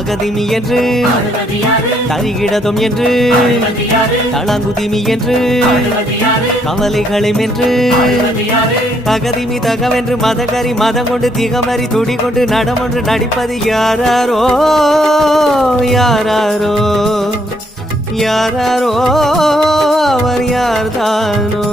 தகதிமி என்று தரிகிடதும் என்று தளங்குதிமி என்று கவலைகளை மென்று தகதிமி தகவென்று மதகரி மதம் கொண்டு திகமறி துடி கொண்டு நடமொன்று நடிப்பது யாராரோ யாராரோ யாராரோ அவர் யார்தானோ